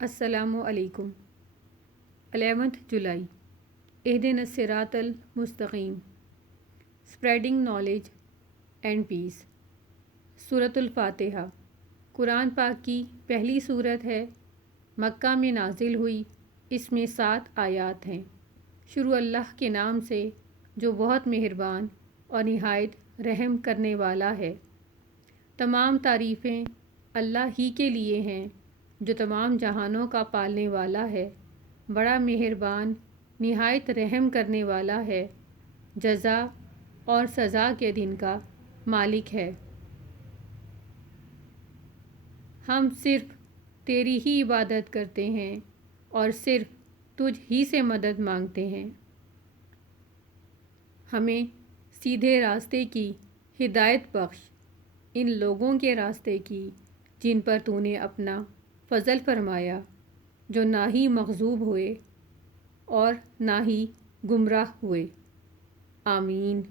السلام علیکم۔ 11 جولائی، اہدنا الصراط المستقیم، اسپریڈنگ نالج اینڈ پیس۔ سورۃ الفاتحہ قرآن پاک کی پہلی سورت ہے، مکہ میں نازل ہوئی۔ اس میں 7 آیات ہیں۔ شروع اللہ کے نام سے جو بہت مہربان اور نہایت رحم کرنے والا ہے۔ تمام تعریفیں اللہ ہی کے لیے ہیں جو تمام جہانوں کا پالنے والا ہے، بڑا مہربان، نہایت رحم کرنے والا ہے، جزا اور سزا کے دن کا مالک ہے۔ ہم صرف تیری ہی عبادت کرتے ہیں اور صرف تجھ ہی سے مدد مانگتے ہیں۔ ہمیں سیدھے راستے کی ہدایت بخش، ان لوگوں کے راستے کی جن پر تو نے اپنا فضل فرمایا، جو نہ ہی مغضوب ہوئے اور نہ ہی گمراہ ہوئے۔ آمین۔